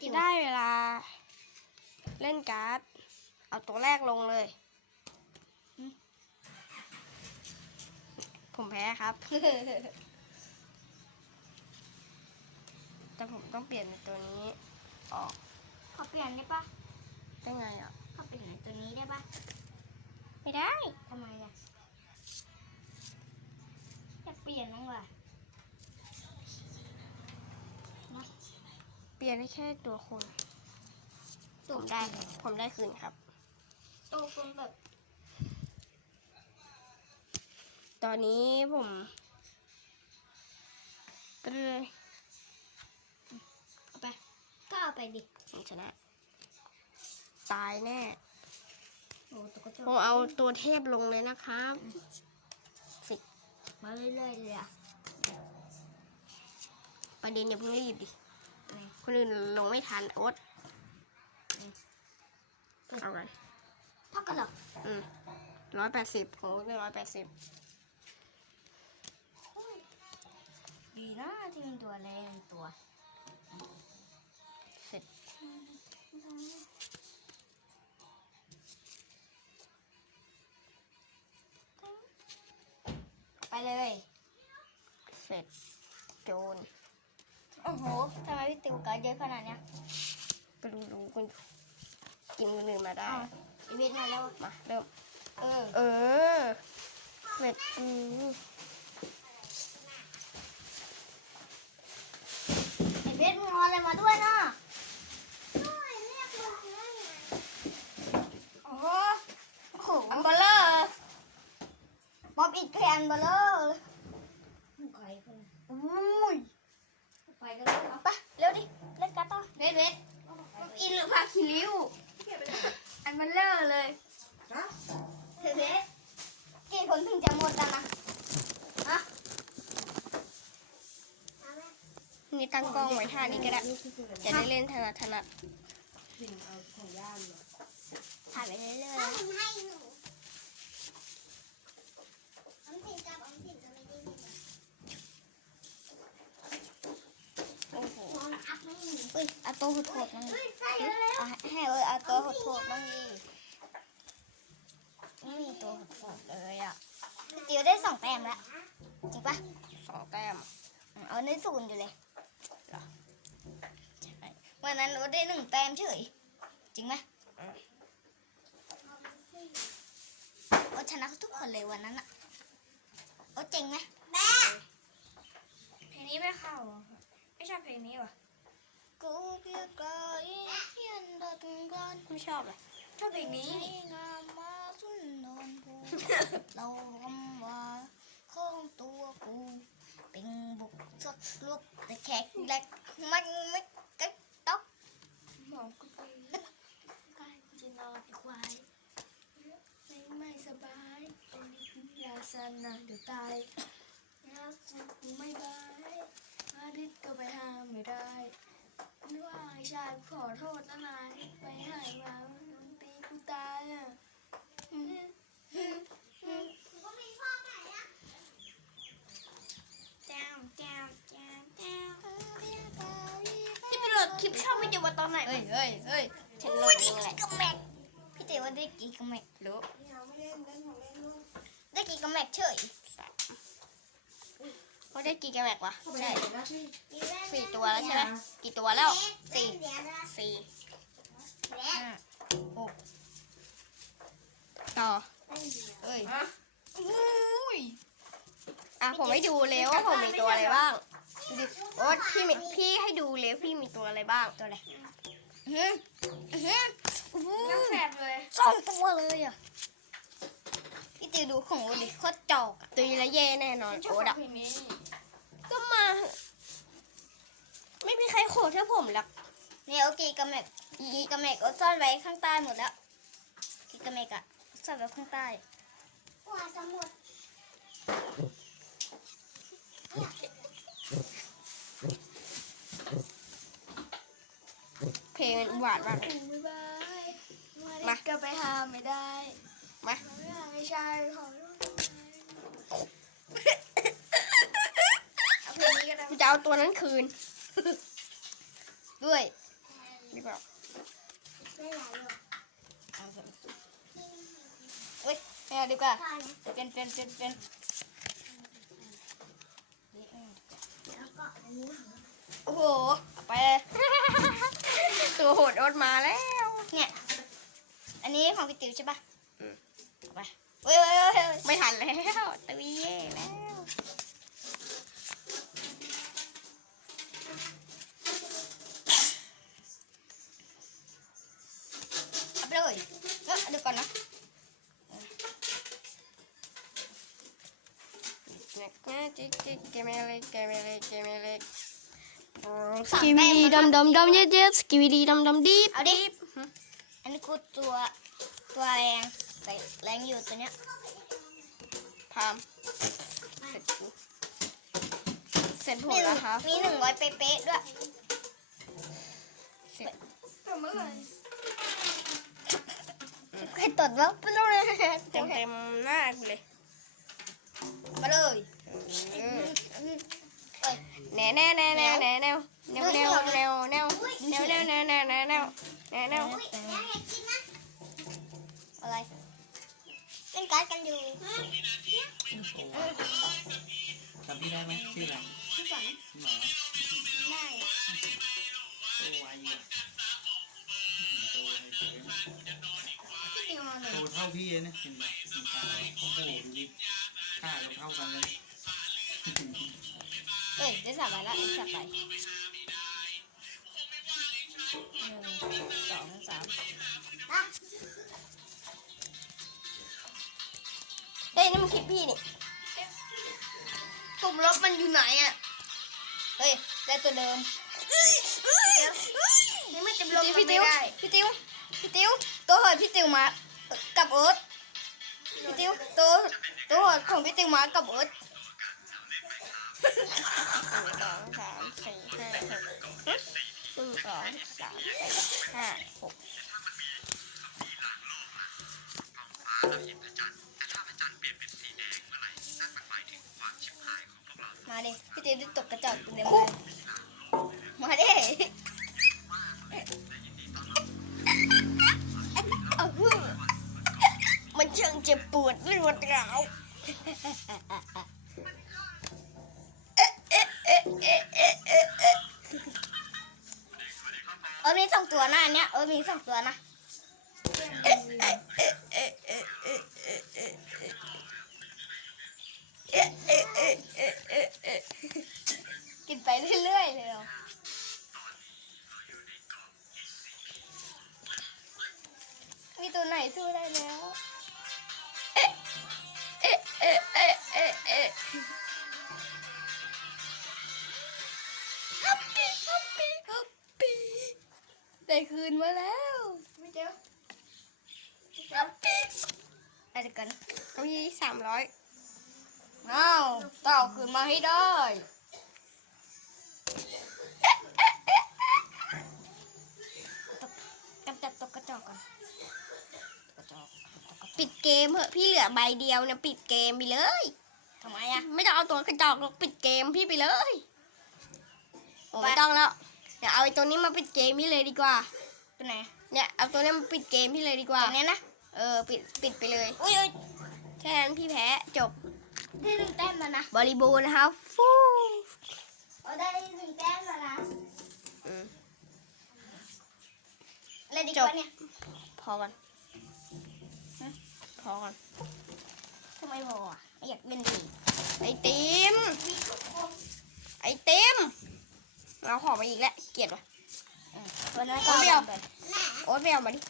พี่ติ๋วได้เวลา เล่นการ์ด เอาตัวแรกลงเลย ผมแพ้ครับ แต่ผมต้องเปลี่ยนเป็นตัวนี้ ออก ขอเปลี่ยนได้ปะได้ไงอะ ขอเปลี่ยนเป็นตัวนี้ได้ปะไม่ได้ทำไมอะอยากเปลี่ยนบ้างว่ะ เปลี่ยนได้แค่ตัวคุณผมได้ผมได้คืนครับ ตัวคนแบบ ตอนนี้ผมก็เลยเอาไปก็เอาไปดิผมชนะ ตายแน่โอ้ตัวกระจกผมเอาตัวเทพลงเลยนะครับมาเรื่อยๆเลยอะประเด็นอย่าเพิ่งรีบดินี่ คนอื่นลงไม่ทันโอ๊ตเอากันเท่ากันเหรออืมร้อยแปดสิบของโอ๊ตเป็นร้อยแปดสิบดีนะที่เป็นตัวแรงตัว เสร็จไปเลย เสร็จโจน โอ้โหทำไมพี่ติ๋วการดเยอะขนาดเนี้ยไปดูดูคุณกินคนอื่นมาได้อ้าวอีเวนต์มาแล้ว มาเริ่ม เออ เออเสร็จอืมไอเบสมึงเอาอะไรมาด้วยนะโอ้โหโอ้โห อัมเบลเลอร์ บ๊อบอีกแคนเบลเลอร์ไปกันอุ้ยไปกันเลยเอาไปเร็วดิ เล่นการ์ดต่อเบสเบส อินหรือพาคิริว อันเบลเลอร์เลยเบสเบสกี่คนถึงจะหมดกันนะฮะ นี่ ตั้งกล้องไว้ท่านี้ก็ได้ จะได้เล่นถนัดถนัดถ่ายไปเรื่อยๆนะให้หนูออมสินกับออมสินจะไม่ได้ยินโอ้โหมองอัพไม่หนูเอ้ยเอาตัวโหดๆมั่งดิเฮ้ยใส่เร็วเอาให้เอ้ยเอาตัวโหดๆมั่งดิไม่มีตัวโหดๆเลยอะพี่ติ๋วได้สองแต้มแล้วจริงปะสองแต้มอืมเอาในศูนย์อยู่เลยเหรอใช่วันนั้นเราได้หนึ่งแต้มเฉยจริงไหมโอ้ชนะทุกคนเลยวันนั้นอะโอ้เจ๋งไหมแม่เพลงนี้ไม่เข้าไม่ชอบเพลงนี้ว่ะกูเพียกายเพียนดัดกันไม่ชอบเลยชอบเพลงนี้งามมาสุนนนภูเราคำว่าของตัวกู เป็นบุกสดลูกแต่แขกแหลกมันไม่กระตอกมองกูไปกายกูจะนอนอีควายไม่ไม่สบายตอนนี้กินยาสนะเดี๋ยวตายนะสุดไม่บายอาทิตย์ก็ไปห้ามไม่ได้ไม่ว่าไอ้ชายขอโทษนะนายไปหายมามันตีกูตายอะอืมอืมอืม ก็มีพ่อไหนอะ แจ้วแจ้วแจ้วแจ้ว นี่เป็นโหลดคลิปช่องวิดีโอตอนไหน เฮ้ยเฮ้ยเฮ้ยฉันโหลดเองแหละกระแมกพี่เต๋อว่าได้กี่กระแมกรู้ได้กี่กระแมกเฉยเขาได้กี่แกแม็กวะใช่สี่ตัวแล้วใช่ไหมกี่ตัวแล้วสี่สี่เดี๋ยวนะสี่แม่ห้าหกต่อเอ้ยอุ้ยอะผมให้ดูเลยว่าผมมีตัวอะไรบ้างดูดิโอ๊ตพี่มีพี่ให้ดูเลยพี่มีตัวอะไรบ้างตัวอะไร อื้อหืออื้อหืออู้หูยังแสบเลยสองตัวเลยอะพี่ติวดูของโอดิโคตรจอกอะตัวละเย่แน่นอนโอ๊ตอะก็มา ไม่มีใครโขดเท่าผมหรอกเนี่ยโอเคกระแมกกีกระแมกเอาซ่อนไว้ข้างใต้หมดแล้วกีกระแมกอะซ่อนไว้ข้างใต้หัวจะหมด เพ ลงมันหวานมากบ๊ายบายมาก็ไปหาไม่ได้มาไม่ใช่ขอโทษเอาเพลงนี้ก็ได้กูจะเอาตัวนั้นคืน ด้วยดีกว่าไม่ไหลหรอกเอาสิเฮ้ยไม่เอาดีกว่าพ่อนะเป็นเป็นเป็นเป็นแล้วก็อันนี้โอ้โหเอา ไปเลยตัวโหดอดมาแล้ว เนี่ย อันนี้ของพี่ติ๋วใช่ปะอืม เอาไปเฮ้ยเฮ้ยเฮ้ยเฮ้ยไม่ทันแล้วตะวีเย่แล้วเอาไปเลยเอ้ยเดี๋ยวก่อนนะเนี่ยนะจิ๊กจิ๊กเกมเล็กเกมเล็กเกมเล็ก สามกิแต้วีมดีแล้วดำนะดำดำเย็ดเย็ดสกิวีดีดำดำดีบเอาดิ อันนี้กูตัวตัวแรงแต่แรงอยู่ตัวเนี้ยพามเสร็จกูเสร็จผมีลหแล้นึ่วงครับมีหนึ่งร้อยเป๊ะๆด้วยเสร็จใครตดว่าไปเลยเต็มเต็มหน้ากูเลย ไปเลยเออเอ้ย แน่แน่แน่แน่แน่แนวแนวแนวแนวแนวแนวแนวแนวแนวแนวแนวแนวแนวอุ้ยแล้วอยากกินนะอะไรเล่นการ์ดกันอยู่จำพี่ได้ไหมชื่ออะไรพี่ฝันพี่หมอได้โตไวอยู่โตไวเกินพี่ติวมาหนึ่งโตเท่าพี่เลยนะเห็นไหมเห็นตาโอ้โหดูดิค่าเราเท่ากันเลย เอ้ยได้สับไปแล้วได้สับไปหนึ่งสองสามอะเฮ้ยนี่มันคลิปพี่นี่ปุ่มลบมันอยู่ไหนอะ เฮ้ย ได้ตัวเดิมนี่มันจะลบพี่มันติไม่วได้ พี่ติวพี่ติวตัวเหิดพี่ติวมา กับเอิร์ธพี่ติวตัวตัวเหิดของพี่ติวมา กับเอิร์ธห นึ่งสองสามสี่ห้าหกหนึ่งสองสามสี่ห้าหกมาดิพี่ติวได้ตกกระจอกเต็มเลยมาดิเอาเฮ้ยมันช่างเจ็บปวดรวดร้าว ตัวนะอันเนี้ยเออมีสองตัวนะกินไปเรื่อยๆเลย คืนมาแล้วไม่เจอฮัปปี้อะไรกันเอายี่สามร้อยอ้าวต้องเอาคืนมาให้ได้กำจัดตกกระจอกก่อนกระจอกตกกระจอกปิดเกมเหอะพี่เหลือใบเดียวเนี่ยปิดเกมไปเลยทำไมอะไม่ต้องเอาตัวกระจอกหรอกปิดเกมพี่ไปเลยโอ้ไปไม่ต้องแล้วเดี๋ยวเอาไอ้ตัวนี้มาปิดเกมพี่เลยดีกว่าตัวไหนเนี่ยเอาตัวนี้มาปิดเกมพี่เลยดีกตัว่าวเนี้ยนะเออปิดปิดไปเลยอุ้ยอุ้ยแค่นั้นพี่แพ้จบได้หนึ่งแต้มแล้วนะบริบูรณ์นะครับฟูเอาได้หนึ่งแต้มแล้วนะอืมเล่นดีกจบว่าเนี่ยพอกันพอกันทำไมพออะอยากเล่นดีไอติมไอติม เราขอมาอีกแล้วเกลียดว่ะวันนั้นเอาไม่เอาก็โอ๊ตไม่เอามาดิ